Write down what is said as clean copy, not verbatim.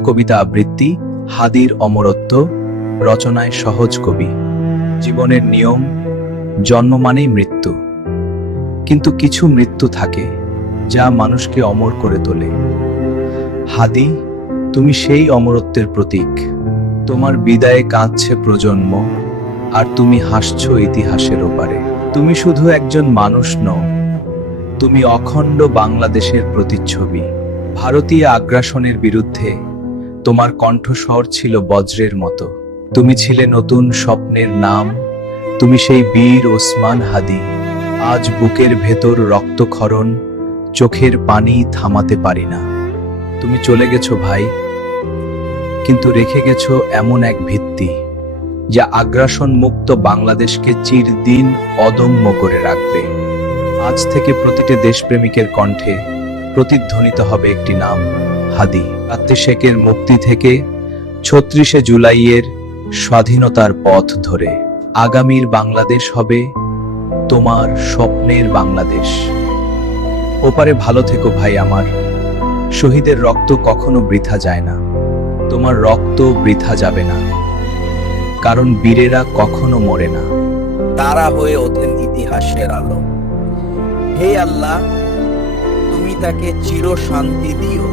কবিতা আবৃত্তি হাদির অমরত্ব, রচনায় সহজ কবি। জীবনের নিয়ম, জন্ম মানেই মৃত্যু, কিন্তু কিছু মৃত্যু থাকে যা মানুষকে অমর করে তোলে। হাদি, তুমি সেই অমরত্বের প্রতীক। তোমার বিদায়ে কাঁদছে প্রজন্ম, আর তুমি হাসছো ইতিহাসের ওপারে। তুমি শুধু একজন মানুষ নও, তুমি অখণ্ড বাংলাদেশের প্রতিচ্ছবি। ভারতীয় আগ্রাসনের বিরুদ্ধে তোমার কণ্ঠস্বর ছিল বজ্রের মতো। তুমি ছিলে নতুন স্বপ্নের নাম, তুমি সেই বীর ওসমান হাদি। আজ বুকের ভেতর রক্তক্ষরণ, চোখের পানি থামাতে পারি না। তুমি চলে গেছো ভাই, কিন্তু রেখে গেছো এমন এক ভিত্তি যা আগ্রাসন মুক্ত বাংলাদেশকে চিরদিন অদম্য করে রাখবে। আজ থেকে প্রতিটি দেশপ্রেমিকের কণ্ঠে প্রতিধ্বনিত হবে একটি নাম, হাদি। শেখের মুক্তি থেকে ৩৬শে জুলাইয়ের স্বাধীনতার পথ ধরে আগামীর বাংলাদেশ হবে তোমার স্বপ্নের বাংলাদেশ। ওপারে ভালো থেকো ভাই আমার। শহীদের রক্ত কখনো বৃথা যায় না, তোমার রক্ত বৃথা যাবে না, কারণ বীরেরা কখনো মরে না। তারা হয়ে ওঠেন ইতিহাসের আলো। হে আল্লাহ, তুমি তাকে চির শান্তি দিও।